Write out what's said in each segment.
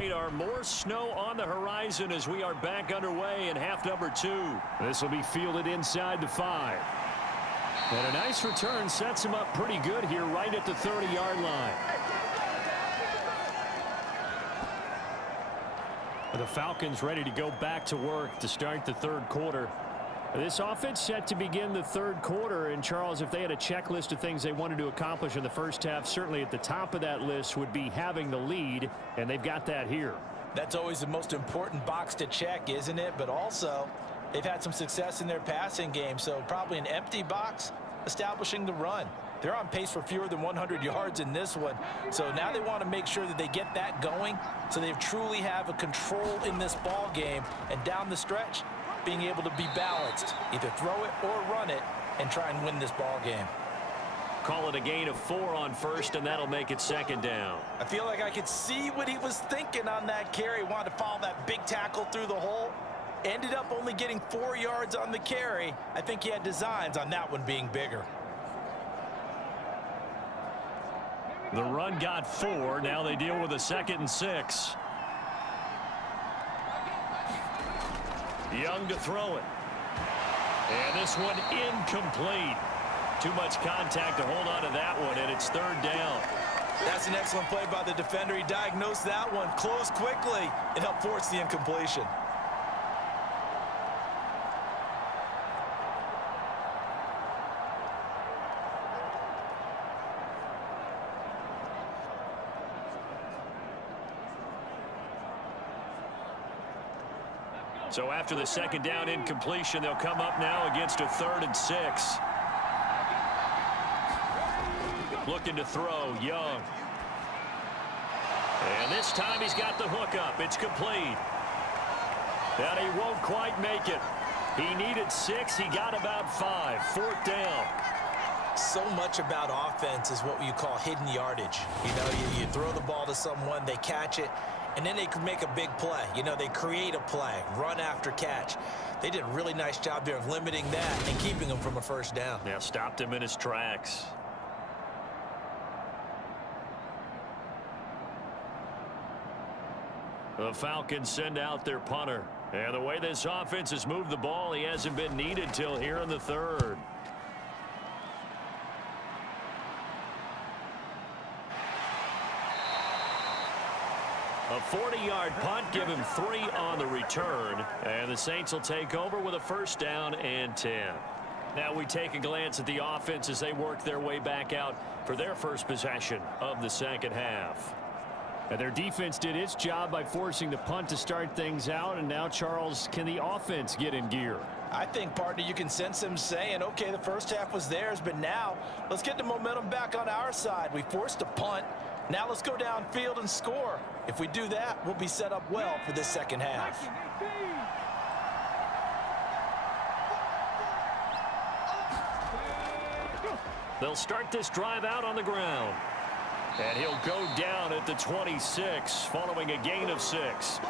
radar. More snow on the horizon as we are back underway in half number 2. This will be fielded inside the 5. And a nice return sets him up pretty good here right at the 30-yard line. The Falcons ready to go back to work to start the third quarter. This offense set to begin the third quarter. And, Charles, if they had a checklist of things they wanted to accomplish in the first half, certainly at the top of that list would be having the lead, and they've got that here. That's always the most important box to check, isn't it? But also, they've had some success in their passing game, so probably an empty box establishing the run. They're on pace for fewer than 100 yards in this one. So now they want to make sure that they get that going so they truly have a control in this ball game. And down the stretch, being able to be balanced, either throw it or run it and try and win this ball game. Call it a gain of 4 on first, and that'll make it second down. I feel like I could see what he was thinking on that carry. Wanted to follow that big tackle through the hole. Ended up only getting 4 yards on the carry. I think he had designs on that one being bigger. The run got 4. Now they deal with a 2nd and 6. Young to throw it. And this one incomplete. Too much contact to hold on to that one, and it's 3rd down. That's an excellent play by the defender. He diagnosed that one, closed quickly, and helped force the incompletion. So after the 2nd down incompletion, they'll come up now against a 3rd and 6. Looking to throw, Young. And this time he's got the hook up. It's complete. And he won't quite make it. He needed 6. He got about 5. 4th down. So much about offense is what you call hidden yardage. You know, you throw the ball to someone, they catch it, and then they can make a big play. You know, they create a play, run after catch. They did a really nice job there of limiting that and keeping him from a 1st down. Yeah, stopped him in his tracks. The Falcons send out their punter. And the way this offense has moved the ball, he hasn't been needed till here in the 3rd. A 40-yard punt, give him 3 on the return. And the Saints will take over with a 1st down and 10. Now we take a glance at the offense as they work their way back out for their first possession of the 2nd half. And their defense did its job by forcing the punt to start things out. And now, Charles, can the offense get in gear? I think, partner, you can sense them saying, okay, the first half was theirs, but now let's get the momentum back on our side. We forced a punt. Now let's go downfield and score. If we do that, we'll be set up well for this 2nd half. They'll start this drive out on the ground. And he'll go down at the 26 following a gain of 6.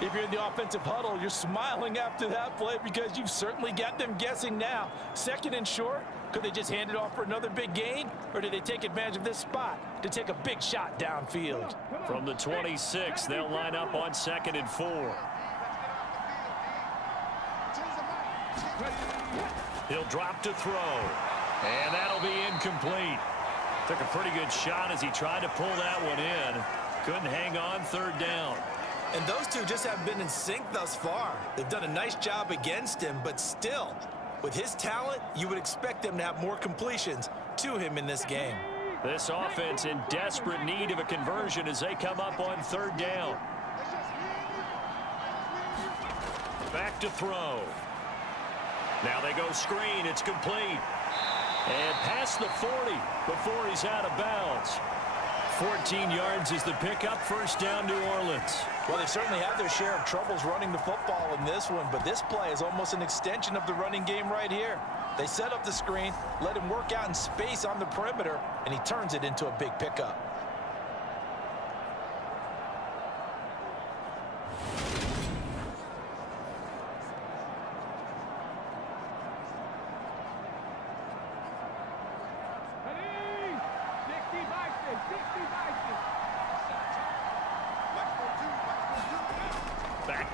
If you're in the offensive huddle, you're smiling after that play because you've certainly got them guessing now. 2nd and short. Could they just hand it off for another big gain? Or did they take advantage of this spot to take a big shot downfield? From the 26, they'll line up on 2nd and 4. He'll drop to throw. And that'll be incomplete. Took a pretty good shot as he tried to pull that one in. Couldn't hang on. 3rd down. And those two just haven't been in sync thus far. They've done a nice job against him, but still, with his talent, you would expect them to have more completions to him in this game. This offense in desperate need of a conversion as they come up on 3rd down. Back to throw. Now they go screen. It's complete. And past the 40 before he's out of bounds. 14 yards is the pickup. 1st down, New Orleans. Well, they certainly had their share of troubles running the football in this one, but this play is almost an extension of the running game right here. They set up the screen, let him work out in space on the perimeter, and he turns it into a big pickup.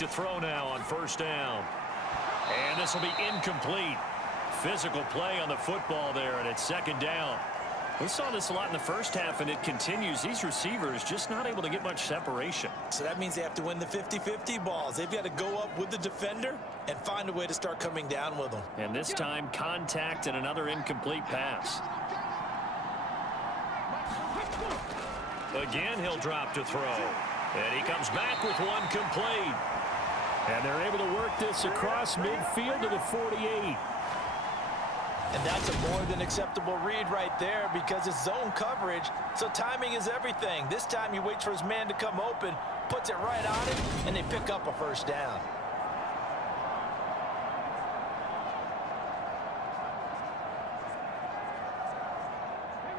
to throw now on first down. And this will be incomplete. Physical play on the football there, and it's second down. We saw this a lot in the first half, and it continues. These receivers just not able to get much separation. So that means they have to win the 50-50 balls. They've got to go up with the defender and find a way to start coming down with them. And this time, contact and another incomplete pass. Again, he'll drop to throw. And he comes back with one complete. And they're able to work this across midfield to the 48. And that's a more than acceptable read right there because it's zone coverage, so timing is everything. This time he waits for his man to come open, puts it right on him, and they pick up a first down.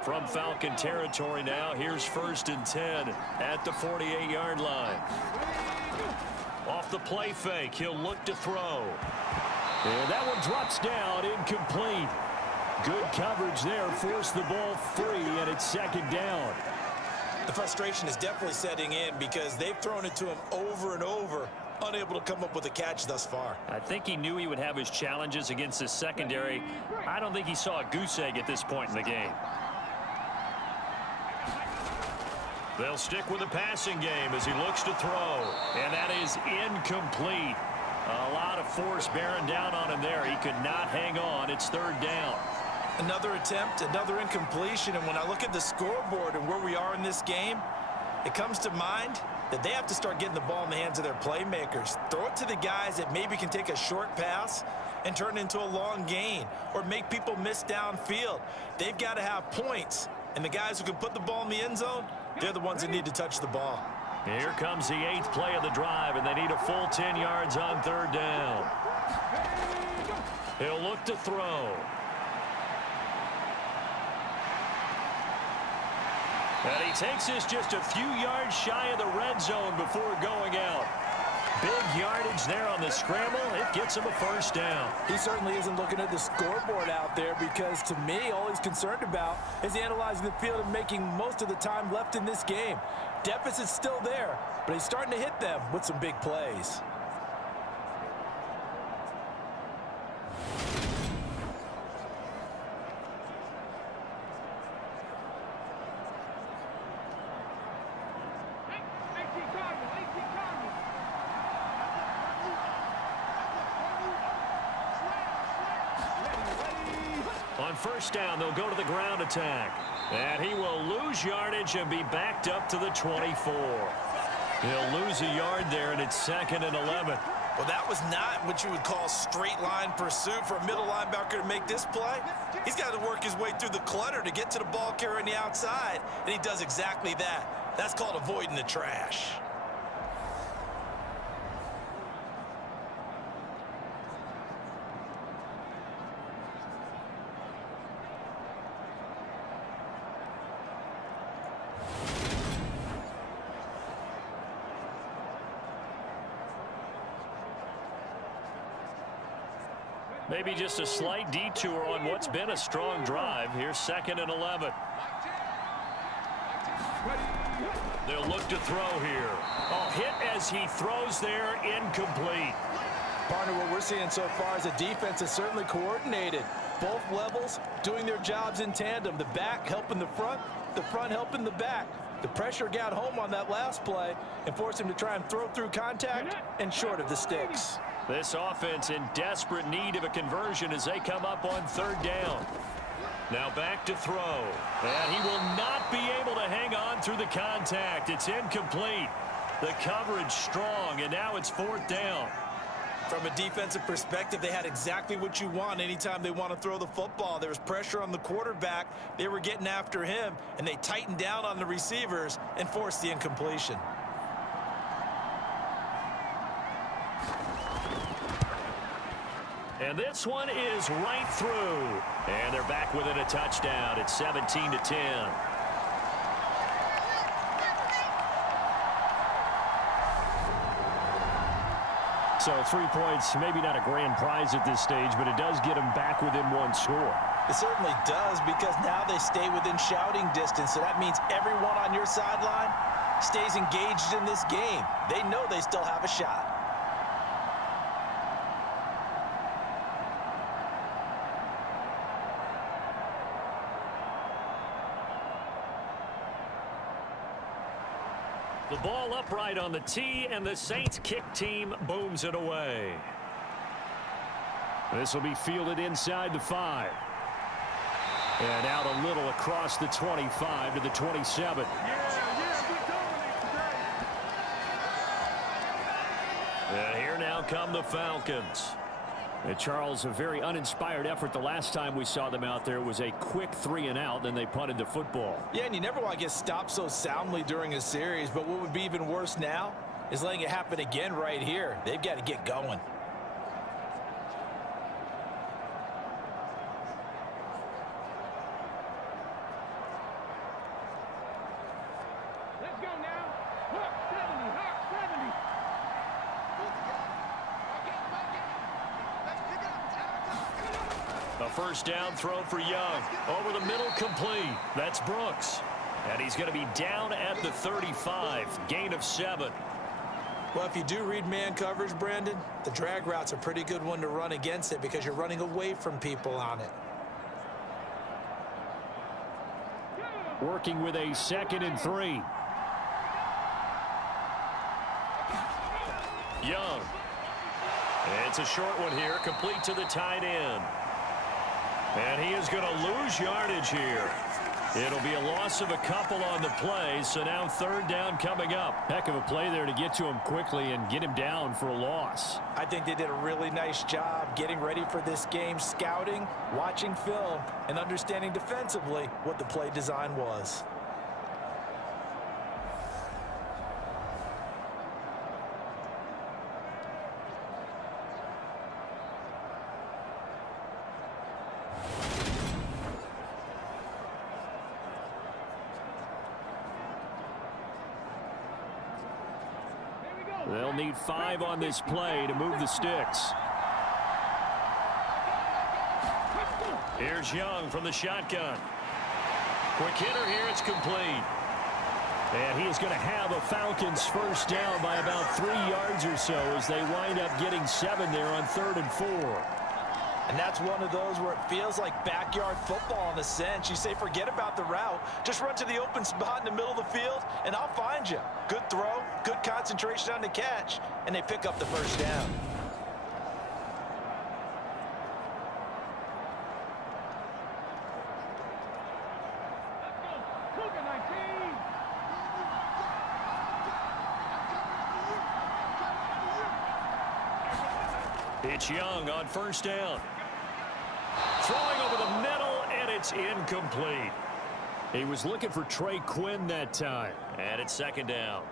From Falcon territory now, here's 1st and 10 at the 48-yard line. Off the play fake, he'll look to throw. And that one drops down, incomplete. Good coverage there, forced the ball free, and it's second down. The frustration is definitely setting in because they've thrown it to him over and over, unable to come up with a catch thus far. I think he knew he would have his challenges against his secondary. I don't think he saw a goose egg at this point in the game. They'll stick with the passing game as he looks to throw, and that is incomplete. A lot of force bearing down on him there. He could not hang on. It's third down. Another attempt, another incompletion, and when I look at the scoreboard and where we are in this game, it comes to mind that they have to start getting the ball in the hands of their playmakers. Throw it to the guys that maybe can take a short pass and turn it into a long gain or make people miss downfield. They've got to have points, and the guys who can put the ball in the end zone, they're the ones that need to touch the ball. Here comes the 8th play of the drive, and they need a full 10 yards on third down. He'll look to throw. And he takes this just a few yards shy of the red zone before going out. Big yardage there on the scramble. It gets him a first down. He certainly isn't looking at the scoreboard out there because, to me, all he's concerned about is analyzing the field and making most of the time left in this game. Deficit's still there, but he's starting to hit them with some big plays. On first down, they'll go to the ground attack. And he will lose yardage and be backed up to the 24. He'll lose a yard there, and it's 2nd and 11. Well, that was not what you would call straight line pursuit for a middle linebacker to make this play. He's got to work his way through the clutter to get to the ball carrier on the outside, and he does exactly that. That's called avoiding the trash. Maybe just a slight detour on what's been a strong drive. Here's 2nd and 11. They'll look to throw here. Oh, hit as he throws there, incomplete. Partner, what we're seeing so far is the defense is certainly coordinated. Both levels doing their jobs in tandem. The back helping the front helping the back. The pressure got home on that last play and forced him to try and throw through contact and short of the sticks. This offense in desperate need of a conversion as they come up on third down. Now back to throw. And he will not be able to hang on through the contact. It's incomplete. The coverage strong, and now it's 4th down. From a defensive perspective, they had exactly what you want anytime they want to throw the football. There was pressure on the quarterback. They were getting after him, and they tightened down on the receivers and forced the incompletion. And this one is right through. And they're back within a touchdown. It's 17-10. So 3 points, maybe not a grand prize at this stage, but it does get them back within one score. It certainly does, because now they stay within shouting distance. So that means everyone on your sideline stays engaged in this game. They know they still have a shot. The ball upright on the tee, and the Saints kick team booms it away. This will be fielded inside the 5. And out a little across the 25 to the 27. And here now come the Falcons. And Charles, a very uninspired effort the last time we saw them out there. Was a quick 3 and out, then they punted the football. Yeah, and you never want to get stopped so soundly during a series, but what would be even worse now is letting it happen again right here. They've got to get going. Let's go now. Hawk 70, Hawk 70. A first down throw for Young. Over the middle, complete. That's Brooks. And he's going to be down at the 35. Gain of 7. Well, if you do read man coverage, Brandon, the drag route's a pretty good one to run against it because you're running away from people on it. Working with a 2nd and 3. Young. It's a short one here, complete to the tight end. And he is going to lose yardage here. It'll be a loss of a couple on the play, so now 3rd down coming up. Heck of a play there to get to him quickly and get him down for a loss. I think they did a really nice job getting ready for this game, scouting, watching film, and understanding defensively what the play design was. They'll need 5 on this play to move the sticks. Here's Young from the shotgun. Quick hitter here, it's complete. And he is going to have a Falcons first down by about 3 yards or so as they wind up getting 7 there on 3rd and 4. And that's one of those where it feels like backyard football in a sense. You say forget about the route. Just run to the open spot in the middle of the field, and I'll find you. Good throw, good concentration on the catch, and they pick up the first down. It's Young on first down. Throwing over the middle, and it's incomplete. He was looking for Trey Quinn that time. And it's 2nd down.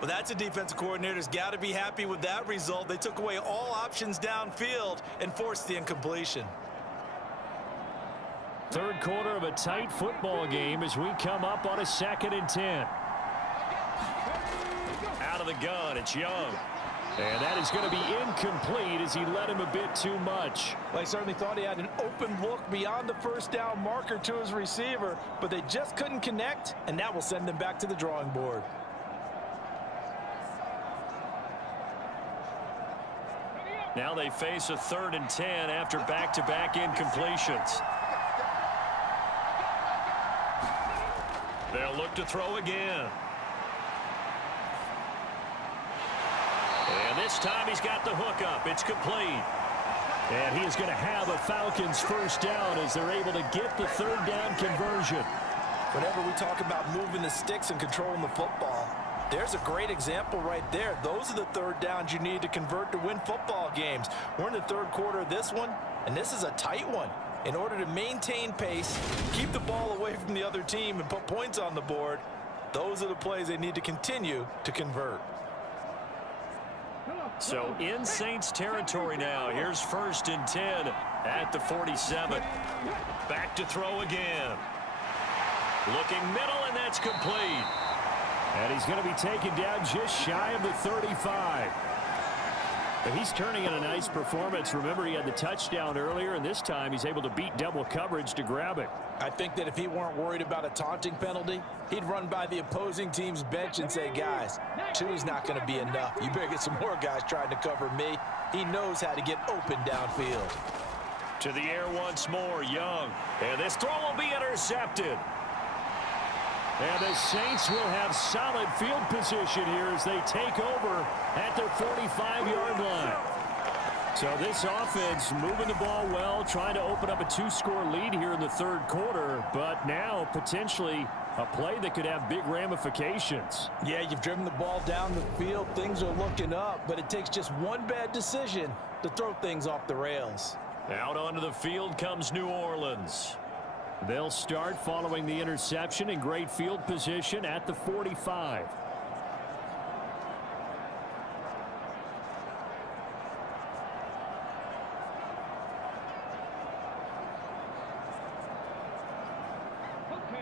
Well, that's a defensive coordinator's got to be happy with that result. They took away all options downfield and forced the incompletion. 3rd quarter of a tight football game as we come up on a 2nd and 10. Out of the gun, it's Young. And that is going to be incomplete as he led him a bit too much. Well, I certainly thought he had an open look beyond the first down marker to his receiver, but they just couldn't connect, and that will send them back to the drawing board. Now they face a 3rd and 10 after back-to-back incompletions. They'll look to throw again. And this time he's got the hook up. It's complete. And he is going to have a Falcons first down as they're able to get the 3rd down conversion. Whenever we talk about moving the sticks and controlling the football, there's a great example right there. Those are the 3rd downs you need to convert to win football games. We're in the 3rd quarter of this one, and this is a tight one. In order to maintain pace, keep the ball away from the other team, and put points on the board, those are the plays they need to continue to convert. So in Saints territory now. Here's 1st and 10 at the 47. Back to throw again. Looking middle, and that's complete. And he's going to be taken down just shy of the 35. But he's turning in a nice performance. Remember, he had the touchdown earlier, and this time he's able to beat double coverage to grab it. I think that if he weren't worried about a taunting penalty, he'd run by the opposing team's bench and say, guys, 2 is not going to be enough. You better get some more guys trying to cover me. He knows how to get open downfield. To the air once more, Young. And this throw will be intercepted. And the Saints will have solid field position here as they take over at their 45-yard line. So this offense moving the ball well, trying to open up a 2-score lead here in the third quarter, but now potentially a play that could have big ramifications. Yeah, you've driven the ball down the field. Things are looking up, but it takes just one bad decision to throw things off the rails. Out onto the field comes New Orleans. They'll start following the interception in great field position at the 45.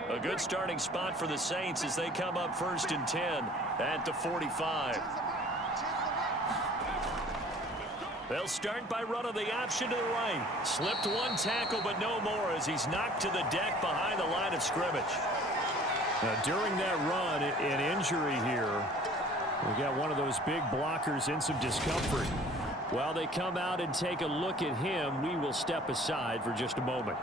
A good starting spot for the Saints as they come up 1st and 10 at the 45. They'll start by running the option to the right. Slipped one tackle, but no more as he's knocked to the deck behind the line of scrimmage. Now, during that run, an injury here. We got one of those big blockers in some discomfort. While they come out and take a look at him, we will step aside for just a moment.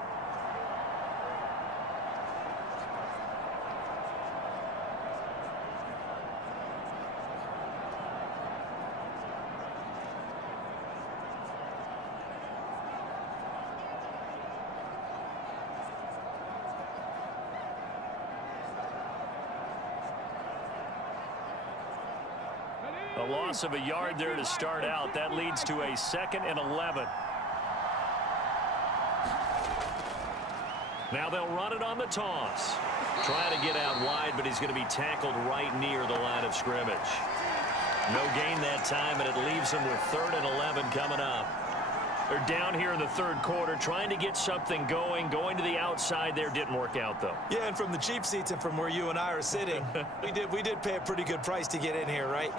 A loss of a yard there to start out. That leads to a 2nd and 11. Now they'll run it on the toss. Trying to get out wide, but he's going to be tackled right near the line of scrimmage. No gain that time, and it leaves him with 3rd and 11 coming up. They're down here in the third quarter, trying to get something going. Going to the outside there didn't work out, though. Yeah, and from the cheap seats and from where you and I are sitting, we did pay a pretty good price to get in here, right?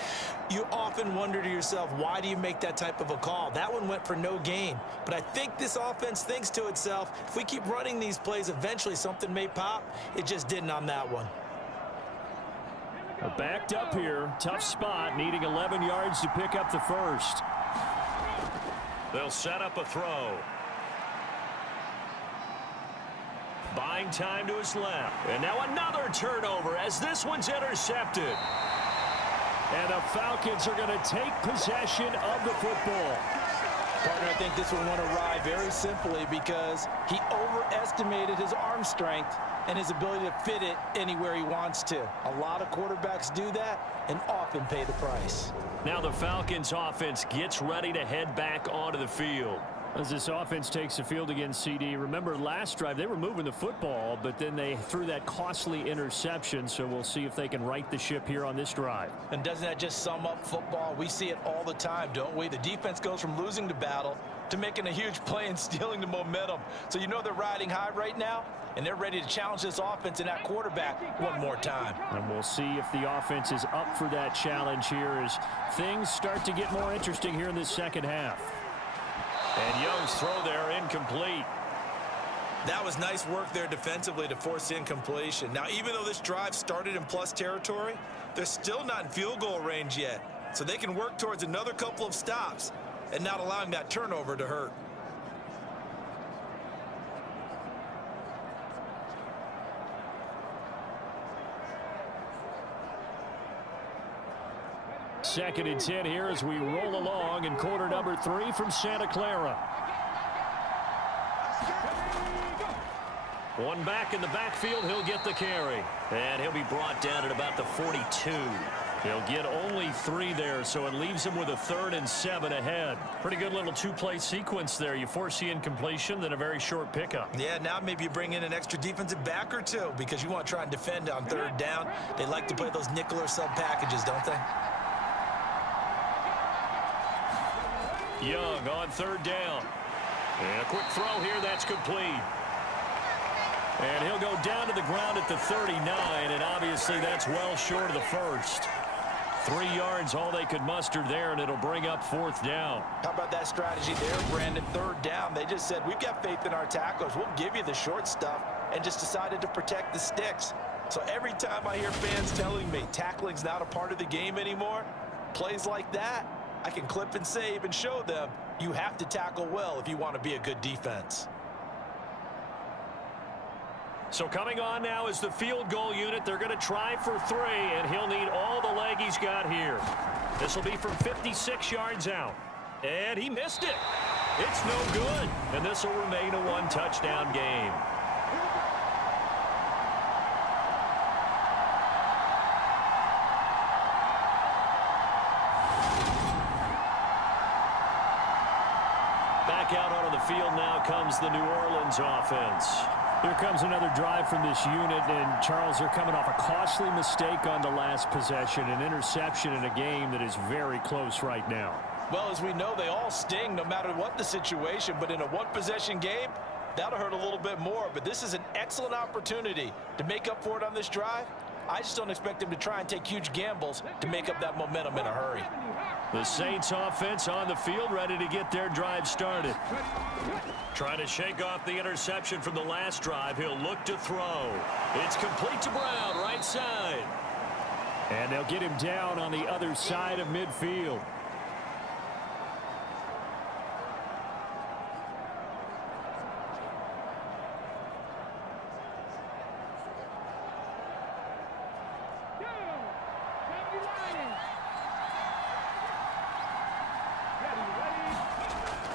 You often wonder to yourself, why do you make that type of a call? That one went for no gain. But I think this offense thinks to itself, if we keep running these plays, eventually something may pop. It just didn't on that one. Backed up here. Tough spot, needing 11 yards to pick up the first. They'll set up a throw. Buying time to his left. And now another turnover as this one's intercepted. And the Falcons are going to take possession of the football. Partner, I think this one went awry very simply because he overestimated his arm strength and his ability to fit it anywhere he wants to. A lot of quarterbacks do that and often pay the price. Now the Falcons offense gets ready to head back onto the field. As this offense takes the field against CD, remember last drive they were moving the football, but then they threw that costly interception, so we'll see if they can right the ship here on this drive. And doesn't that just sum up football? We see it all the time, don't we? The defense goes from losing the battle to making a huge play and stealing the momentum. So you know they're riding high right now, and they're ready to challenge this offense and that quarterback one more time. And we'll see if the offense is up for that challenge here as things start to get more interesting here in this second half. And Young's throw there incomplete. That was nice work there defensively to force incompletion. Now, even though this drive started in plus territory, they're still not in field goal range yet. So they can work towards another couple of stops and not allowing that turnover to hurt. Second and 10 here as we roll along in quarter number 3 from Santa Clara. One back in the backfield, he'll get the carry. And he'll be brought down at about the 42. He'll get only 3 there, so it leaves him with a 3rd and 7 ahead. Pretty good little two-play sequence there. You force the incompletion, then a very short pickup. Yeah, now maybe you bring in an extra defensive back or two because you want to try and defend on 3rd down. They like to play those nickel or sub packages, don't they? Young on 3rd down. And a quick throw here, that's complete. And he'll go down to the ground at the 39, and obviously that's well short of the first. 3 yards, all they could muster there, and it'll bring up 4th down. How about that strategy there, Brandon? 3rd down. They just said, we've got faith in our tacklers. We'll give you the short stuff, and just decided to protect the sticks. So every time I hear fans telling me tackling's not a part of the game anymore, plays like that, I can clip and save and show them you have to tackle well if you want to be a good defense. So coming on now is the field goal unit. They're going to try for 3, and he'll need all the leg he's got here. This will be from 56 yards out. And he missed it. It's no good. And this will remain a 1-touchdown game. Back out onto the field now comes the New Orleans offense. Here comes another drive from this unit, and Charles, they're coming off a costly mistake on the last possession, an interception in a game that is very close right now. Well, as we know, they all sting no matter what the situation, but in a one-possession game, that'll hurt a little bit more. But this is an excellent opportunity to make up for it on this drive. I just don't expect them to try and take huge gambles to make up that momentum in a hurry. The Saints offense on the field, ready to get their drive started. Trying to shake off the interception from the last drive. He'll look to throw. It's complete to Brown, right side. And they'll get him down on the other side of midfield.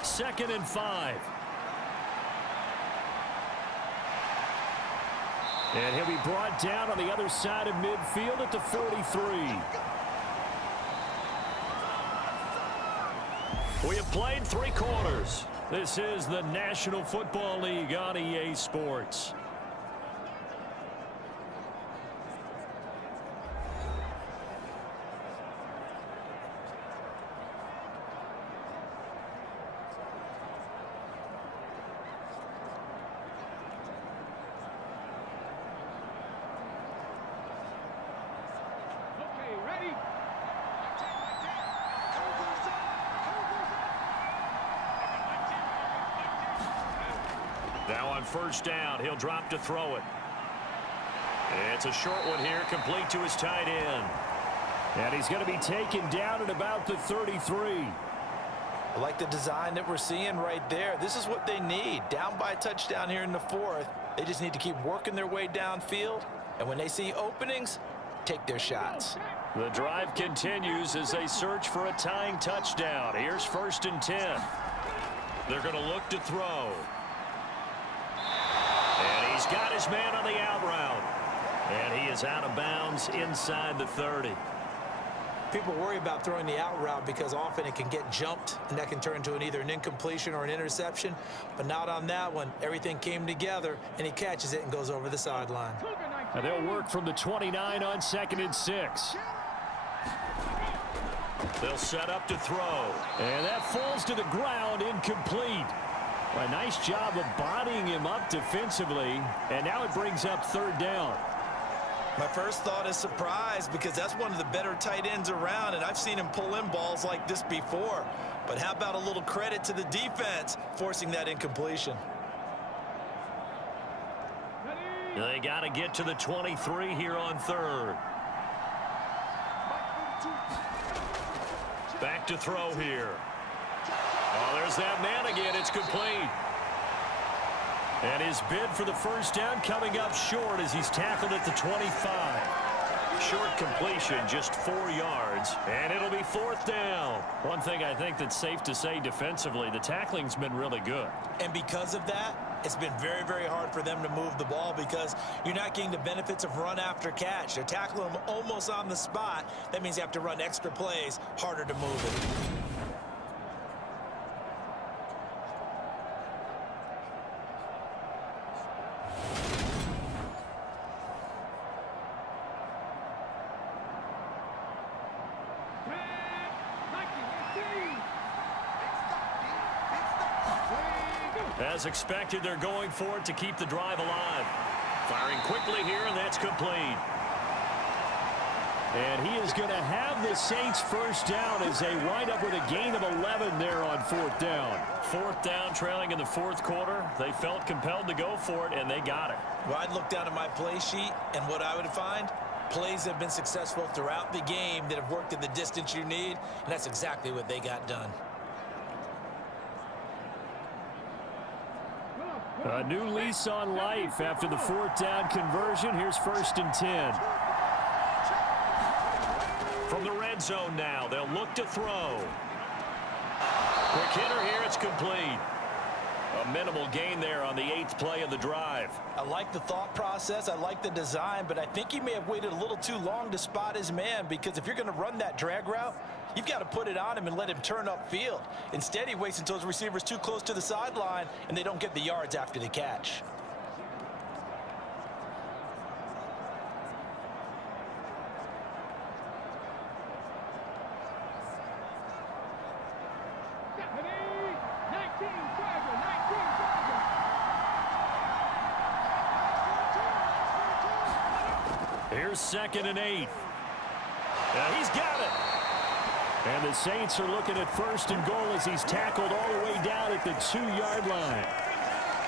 Second and 5. And he'll be brought down on the other side of midfield at the 43. We have played 3 quarters. This is the National Football League on EA Sports. Now on first down, he'll drop to throw it. It's a short one here, complete to his tight end. And he's going to be taken down at about the 33. I like the design that we're seeing right there. This is what they need. Down by a touchdown here in the 4th. They just need to keep working their way downfield. And when they see openings, take their shots. The drive continues as they search for a tying touchdown. Here's first and 10. They're going to look to throw. And he's got his man on the out route. And he is out of bounds inside the 30. People worry about throwing the out route because often it can get jumped, and that can turn into either an incompletion or an interception. But not on that one. Everything came together, and he catches it and goes over the sideline. And they'll work from the 29 on second and 6. They'll set up to throw. And that falls to the ground, incomplete. A nice job of bodying him up defensively, and now it brings up third down. My first thought is surprise because that's one of the better tight ends around, and I've seen him pull in balls like this before. But how about a little credit to the defense forcing that incompletion? They got to get to the 23 here on third. Back to throw here. Oh, there's that man again. It's complete. And his bid for the first down coming up short as he's tackled at the 25. Short completion, just 4 yards, and it'll be fourth down. One thing I think that's safe to say defensively, the tackling's been really good. And because of that, it's been very, very hard for them to move the ball because you're not getting the benefits of run after catch. They're tackling them almost on the spot. That means you have to run extra plays, harder to move it. As expected, they're going for it to keep the drive alive. Firing quickly here, and that's complete. And he is going to have the Saints first down as they wind up with a gain of 11 there on fourth down. Fourth down, trailing in the fourth quarter. They felt compelled to go for it, and they got it. Well, I'd look down at my play sheet, and what I would find, plays have been successful throughout the game that have worked in the distance you need, and that's exactly what they got done. A new lease on life after the 4th down conversion. Here's 1st and 10. From the red zone now, they'll look to throw. Quick hitter here, it's complete. A minimal gain there on the 8th play of the drive. I like the thought process. I like the design, but I think he may have waited a little too long to spot his man, because if you're going to run that drag route, you've got to put it on him and let him turn upfield. Instead, he waits until his receiver's too close to the sideline, and they don't get the yards after the catch. Here's 2nd and 8. He's got it. And the Saints are looking at 1st and goal as he's tackled all the way down at the 2-yard line.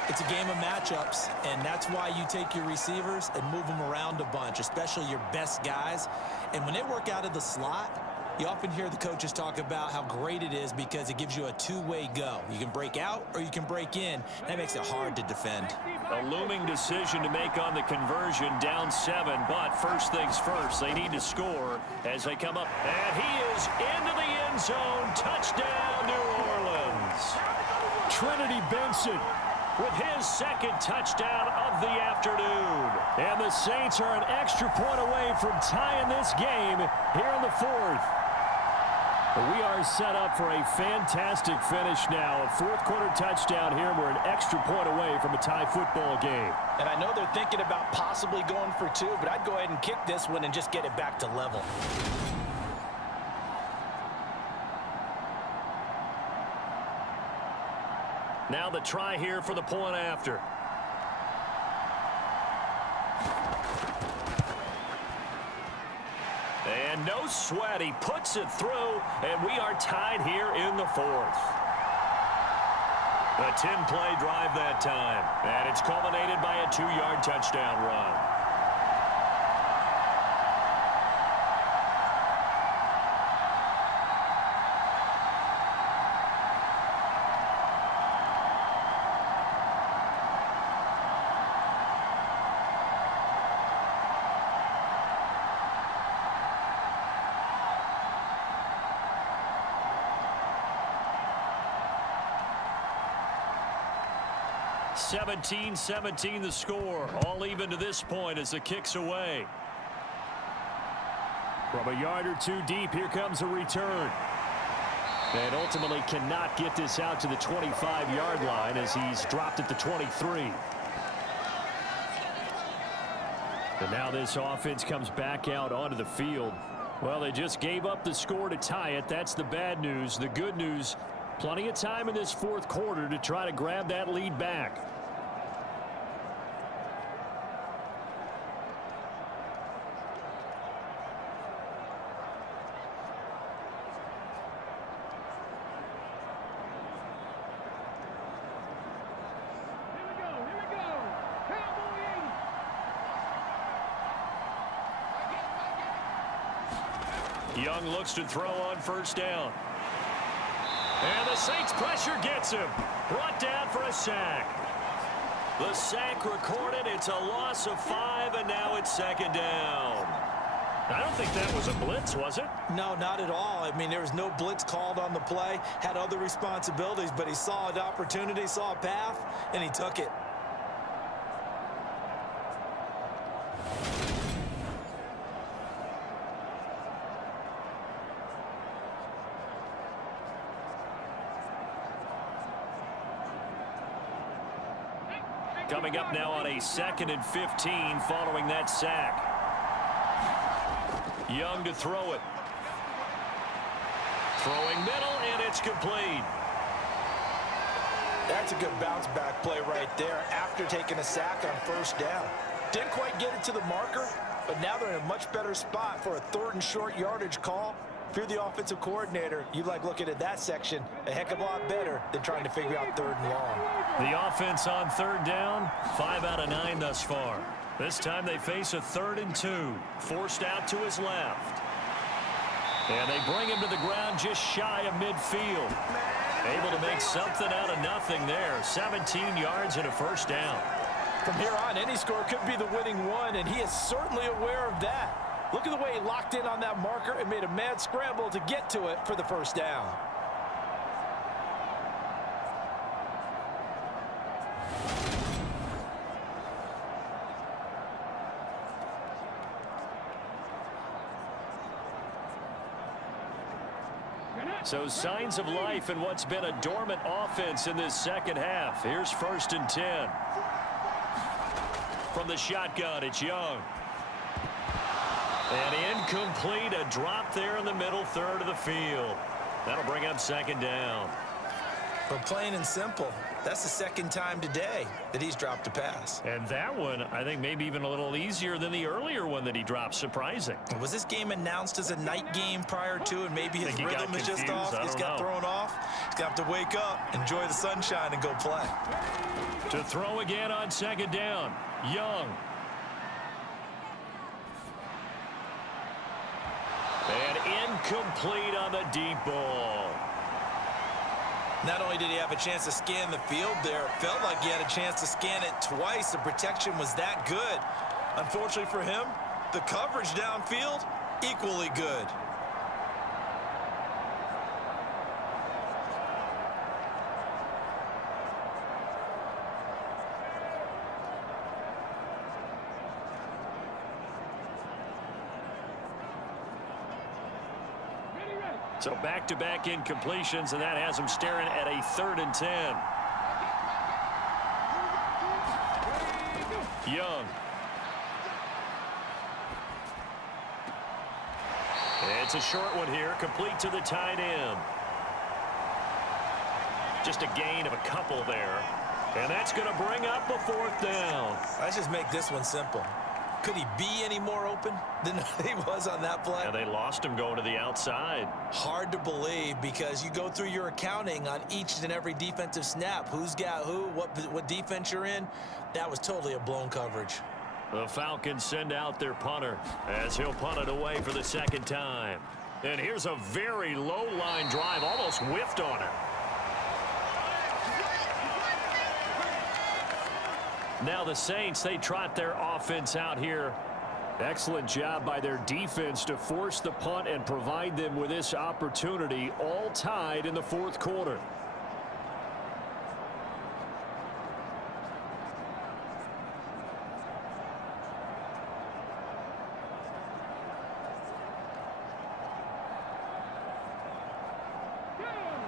It's a game of matchups, and that's why you take your receivers and move them around a bunch, especially your best guys. And when they work out of the slot, you often hear the coaches talk about how great it is because it gives you a two-way go. You can break out or you can break in. That makes it hard to defend. A looming decision to make on the conversion, down 7, but first things first, they need to score as they come up. And he is into the end zone. Touchdown, New Orleans. Trinity Benson with his 2nd touchdown of the afternoon. And the Saints are an extra point away from tying this game here in the 4th. We are set up for a fantastic finish now. A 4th quarter touchdown here. We're an extra point away from a tie football game. And I know they're thinking about possibly going for 2, but I'd go ahead and kick this one and just get it back to level. Now the try here for the point after. And no sweat, he puts it through, and we are tied here in the 4th. A 10-play drive that time, and it's culminated by a 2-yard touchdown run. (17-17) the score, all even to this point as the kick's away. From a yard or 2 deep, here comes a return. And ultimately cannot get this out to the 25-yard line as he's dropped at the 23. And now this offense comes back out onto the field. Well, they just gave up the score to tie it. That's the bad news. The good news, plenty of time in this 4th quarter to try to grab that lead back. Young looks to throw on 1st down. And the Saints pressure gets him. Brought down for a sack. The sack recorded. It's a loss of 5, and now it's 2nd down. I don't think that was a blitz, was it? No, not at all. I mean, there was no blitz called on the play. Had other responsibilities, but he saw an opportunity, saw a path, and he took it. Coming up now on a 2nd and 15 following that sack. Young to throw it. Throwing middle, and it's complete. That's a good bounce back play right there after taking a sack on 1st down. Didn't quite get it to the marker, but now they're in a much better spot for a 3rd and short yardage call. If you're the offensive coordinator, you like looking at that section a heck of a lot better than trying to figure out 3rd and long. The offense on 3rd down, 5 out of 9 thus far. This time they face a 3rd and 2, forced out to his left. And they bring him to the ground just shy of midfield. Able to make something out of nothing there. 17 yards and a first down. From here on, any score could be the winning one, and he is certainly aware of that. Look at the way he locked in on that marker and made a mad scramble to get to it for the first down. So signs of life in what's been a dormant offense in this second half. Here's 1st and 10. From the shotgun, it's Young. And incomplete, a drop there in the middle third of the field. That'll bring up 2nd down. But plain and simple, that's the 2nd time today that he's dropped a pass. And that one, I think, maybe even a little easier than the earlier one that he dropped. Surprising. Was this game announced as a night game prior to, and maybe his rhythm is just off? He's got thrown off. He's got to wake up, enjoy the sunshine, and go play. To throw again on 2nd down, Young. And incomplete on the deep ball. Not only did he have a chance to scan the field there, it felt like he had a chance to scan it twice. The protection was that good. Unfortunately for him, the coverage downfield, equally good. So back-to-back incompletions, and that has him staring at a 3rd and 10. Young. It's a short one here, complete to the tight end. Just a gain of a couple there. And that's going to bring up a 4th down. Let's just make this one simple. Could he be any more open than he was on that play? And they lost him going to the outside. Hard to believe, because you go through your accounting on each and every defensive snap. Who's got who, what defense you're in. That was totally a blown coverage. The Falcons send out their punter as he'll punt it away for the 2nd time. And here's a very low line drive, almost whiffed on it. Now the Saints, they trot their offense out here. Excellent job by their defense to force the punt and provide them with this opportunity, all tied in the 4th quarter.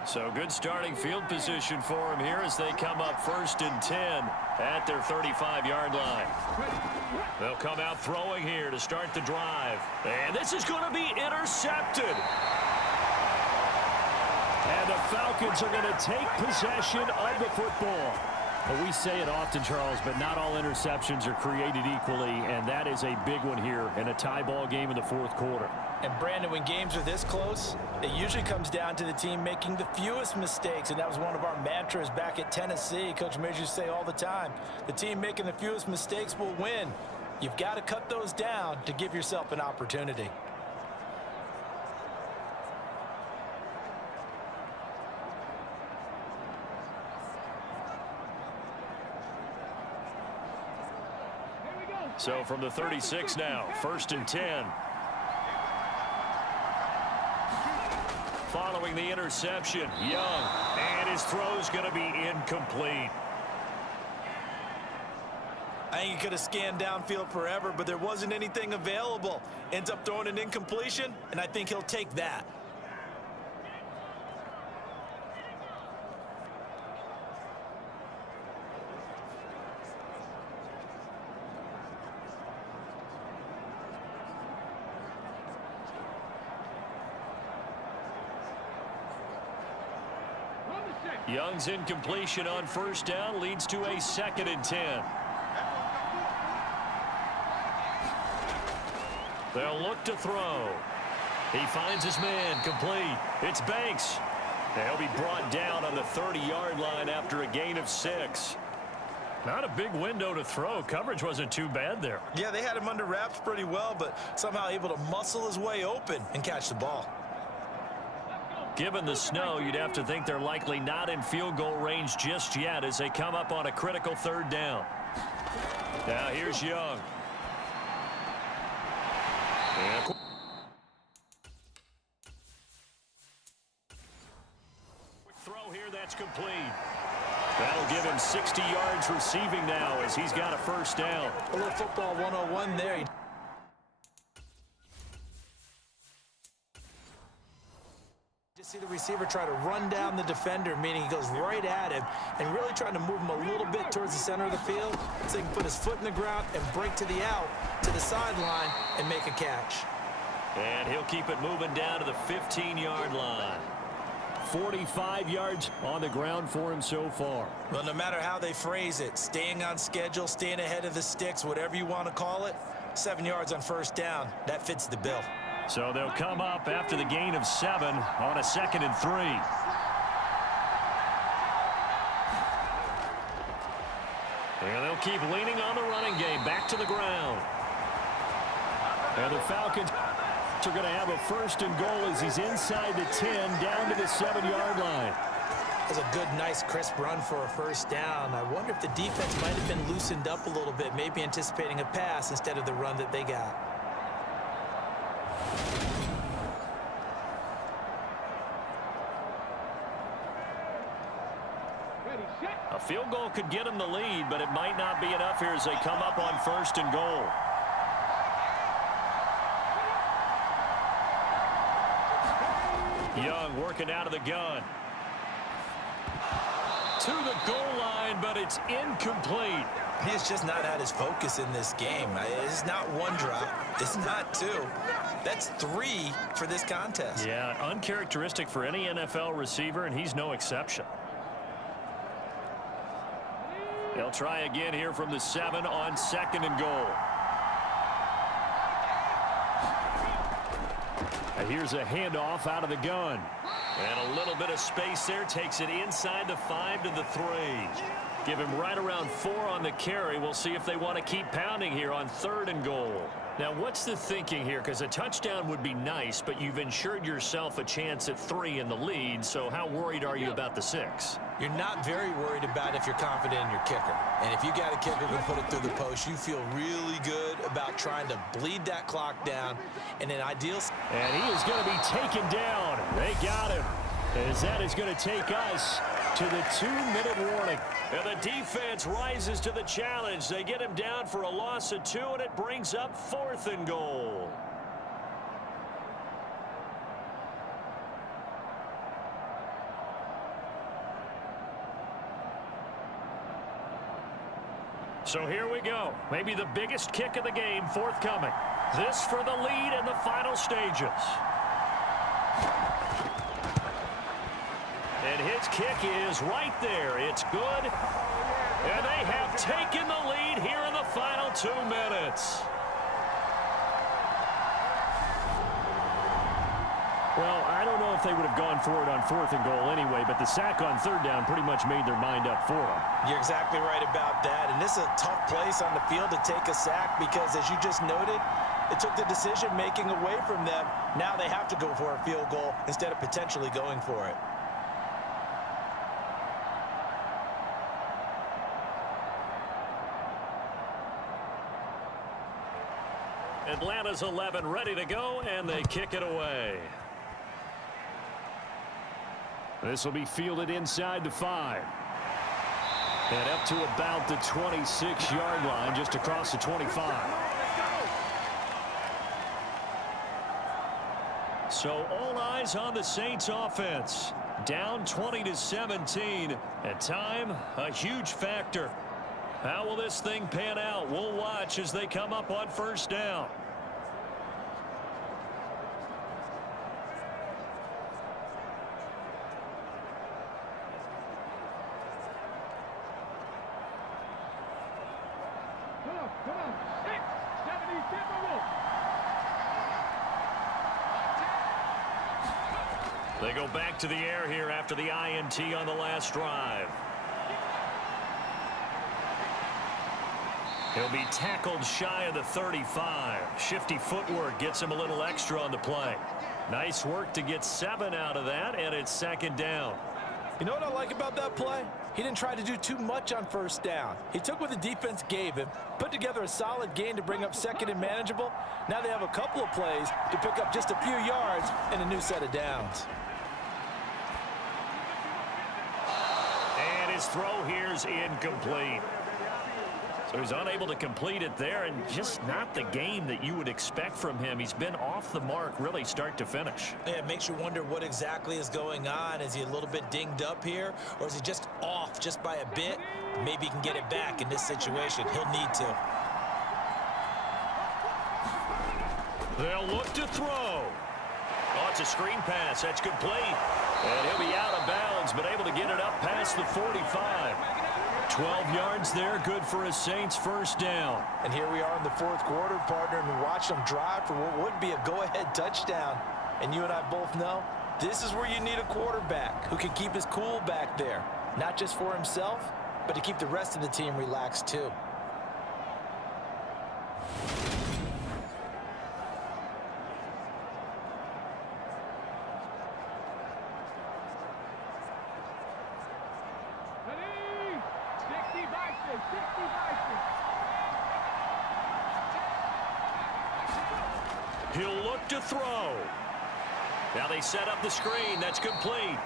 So good starting field position for him here as they come up 1st and 10 at their 35-yard line. They'll come out throwing here to start the drive. And this is going to be intercepted. And the Falcons are going to take possession of the football. Well, we say it often, Charles, but not all interceptions are created equally, and that is a big one here in a tie ball game in the 4th quarter. And Brandon, when games are this close, it usually comes down to the team making the fewest mistakes, and that was one of our mantras back at Tennessee. Coach Majors used to say all the time, the team making the fewest mistakes will win. You've got to cut those down to give yourself an opportunity. So from the 36 now, 1st and 10. Following the interception, Young, and his throw's going to be incomplete. I think he could have scanned downfield forever, but there wasn't anything available. Ends up throwing an incompletion, and I think he'll take that. Young's incompletion on 1st down leads to a 2nd and 10. They'll look to throw. He finds his man complete. It's Banks. He'll be brought down on the 30-yard line after a gain of 6. Not a big window to throw. Coverage wasn't too bad there. Yeah, they had him under wraps pretty well, but somehow able to muscle his way open and catch the ball. Given the snow, you'd have to think they're likely not in field goal range just yet as they come up on a critical third down. Now here's Young. And quick throw here, that's complete. That'll give him 60 yards receiving now as he's got a first down. A little football 101 there. Just see the receiver try to run down the defender, meaning he goes right at him and really trying to move him a little bit towards the center of the field so he can put his foot in the ground and break to the out, to the sideline, and make a catch. And he'll keep it moving down to the 15-yard line. 45 yards on the ground for him so far. Well, no matter how they phrase it, staying on schedule, staying ahead of the sticks, whatever you want to call it, 7 yards on first down, that fits the bill. So they'll come up after the gain of 7 on a 2nd and 3. And they'll keep leaning on the running game back to the ground. And the Falcons are going to have a first and goal as he's inside the 10 down to the 7-yard line. That's a good, nice, crisp run for a first down. I wonder if the defense might have been loosened up a little bit, maybe anticipating a pass instead of the run that they got. A field goal could get them the lead, but it might not be enough here as they come up on first and goal. Young working out of the gun. To the goal line, but it's incomplete. He's just not had his focus in this game. It's not one drop. It's not two. That's 3 for this contest. Yeah, uncharacteristic for any NFL receiver, and he's no exception. They'll try again here from the 7 on 2nd and goal. And here's a handoff out of the gun. And a little bit of space there takes it inside the 5 to the 3. Give him right around 4 on the carry. We'll see if they want to keep pounding here on 3rd and goal. Now, what's the thinking here? Because a touchdown would be nice, but you've ensured yourself a chance at 3 in the lead. So how worried are you about the 6? You're not very worried about if you're confident in your kicker. And if you got a kicker who can put it through the post, you feel really good about trying to bleed that clock down in an ideal. And he is going to be taken down. They got him. As that is going to take us to the 2-minute warning. And the defense rises to the challenge. They get him down for a loss of 2, and it brings up 4th and goal. So here we go. Maybe the biggest kick of the game forthcoming. This for the lead in the final stages. And his kick is right there. It's good. And they have taken the lead here in the final 2 minutes. Well, I don't know if they would have gone for it on 4th and goal anyway, but the sack on 3rd down pretty much made their mind up for them. You're exactly right about that. And this is a tough place on the field to take a sack because, as you just noted, it took the decision-making away from them. Now they have to go for a field goal instead of potentially going for it. Atlanta's 11 ready to go, and they kick it away. This will be fielded inside the 5. And up to about the 26-yard line, just across the 25. So all eyes on the Saints offense. Down 20-17. At time, a huge factor. How will this thing pan out? We'll watch as they come up on first down. Come on. 6, 70, Timberwolves. They go back to the air here after the INT on the last drive. He'll be tackled shy of the 35. Shifty footwork gets him a little extra on the play. Nice work to get 7 out of that, and it's second down. You know what I like about that play? He didn't try to do too much on first down. He took what the defense gave him, put together a solid gain to bring up second and manageable. Now they have a couple of plays to pick up just a few yards and a new set of downs. And his throw here's incomplete. So he's unable to complete it there, and just not the game that you would expect from him. He's been off the mark really start to finish. Yeah, it makes you wonder what exactly is going on. Is he a little bit dinged up here, or is he just off just by a bit? Maybe he can get it back in this situation. He'll need to. They'll look to throw. Oh, it's a screen pass. That's complete. And he'll be out of bounds, but able to get it up past the 45. 12 yards there, good for a Saints first down. And here we are in the fourth quarter, partner, and we watch them drive for what would be a go-ahead touchdown. And you and I both know this is where you need a quarterback who can keep his cool back there, not just for himself, but to keep the rest of the team relaxed too. He'll look to throw. Now they set up the screen. That's complete.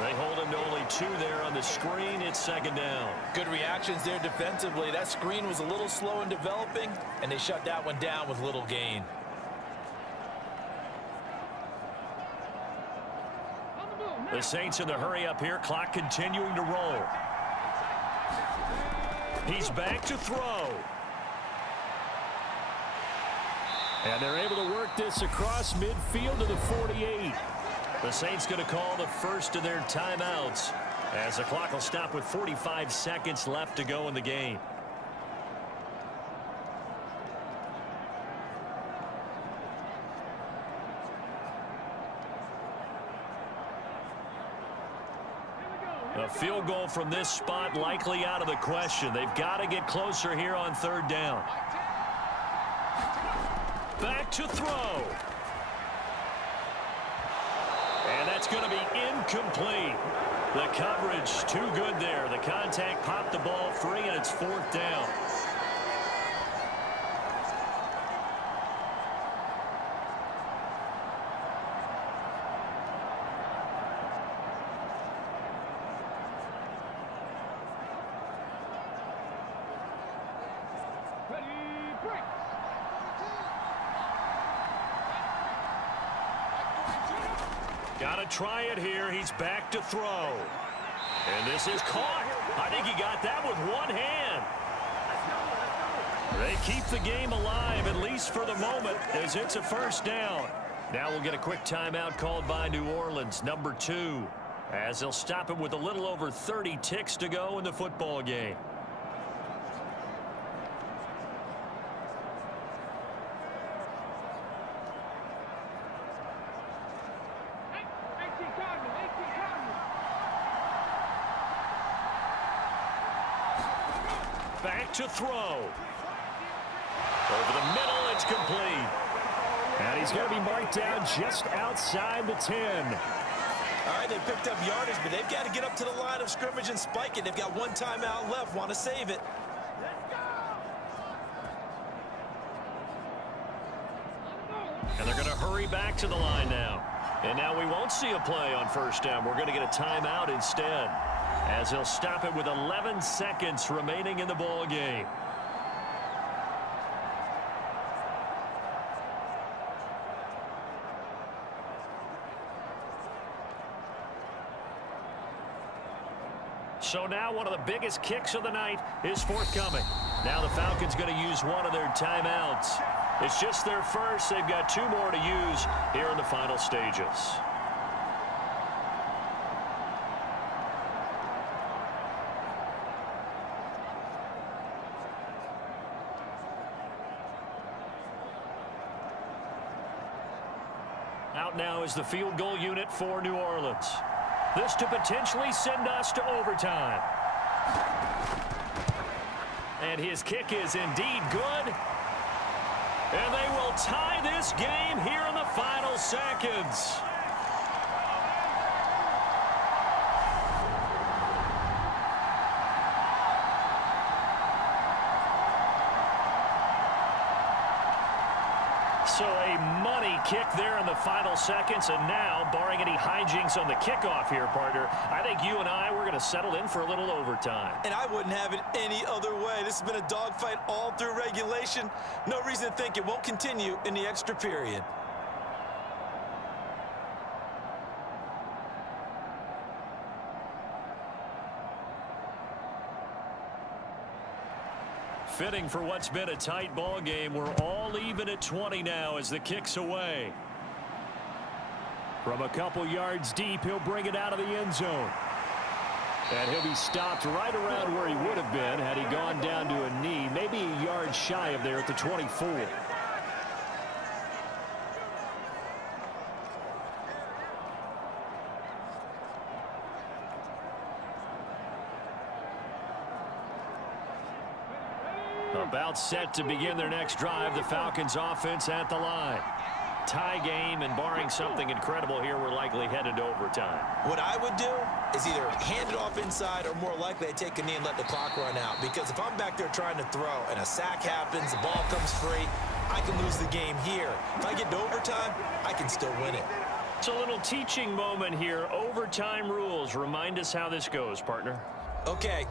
They hold him to only 2 there on the screen. It's second down. Good reactions there defensively. That screen was a little slow in developing, and they shut that one down with little gain. The Saints in the hurry up here. Clock continuing to roll. He's back to throw. And they're able to work this across midfield to the 48. The Saints going to call the first of their timeouts as the clock will stop with 45 seconds left to go in the game. A field goal from this spot likely out of the question. They've got to get closer here on third down. Back to throw. And that's going to be incomplete. The coverage too good there. The contact popped the ball free, and it's fourth down. Got to try it here. He's back to throw. And this is caught. I think he got that with one hand. They keep the game alive, at least for the moment, as it's a first down. Now we'll get a quick timeout called by New Orleans, number 2, as they'll stop it with a little over 30 ticks to go in the football game. Back to throw. Over the middle, it's complete. And he's going to be marked down just outside the 10. All right, they picked up yardage, but they've got to get up to the line of scrimmage and spike it. They've got one timeout left, want to save it. And they're going to hurry back to the line now. And now we won't see a play on first down. We're going to get a timeout instead, as he'll stop it with 11 seconds remaining in the ball game. So now one of the biggest kicks of the night is forthcoming. Now the Falcons going to use one of their timeouts. It's just their first. They've got 2 more to use here in the final stages. Out now is the field goal unit for New Orleans. This to potentially send us to overtime. And his kick is indeed good. And they will tie this game here in the final seconds. So a money kick there in the final seconds, and now, barring any hijinks on the kickoff here, partner, I think you and I, we're going to settle in for a little overtime. And I wouldn't have it any other way. This has been a dogfight all through regulation. No reason to think it won't continue in the extra period. Fitting for what's been a tight ball game. We're all even at 20 now as the kick's away. From a couple yards deep, he'll bring it out of the end zone. And he'll be stopped right around where he would have been had he gone down to a knee, maybe a yard shy of there at the 24. About set to begin their next drive. The Falcons offense at the line. Tie game, and barring something incredible here, we're likely headed to overtime. What I would do is either hand it off inside or more likely I take a knee and let the clock run out. Because if I'm back there trying to throw and a sack happens, the ball comes free, I can lose the game here. If I get to overtime, I can still win it. It's a little teaching moment here. Overtime rules. Remind us how this goes, partner. Okay.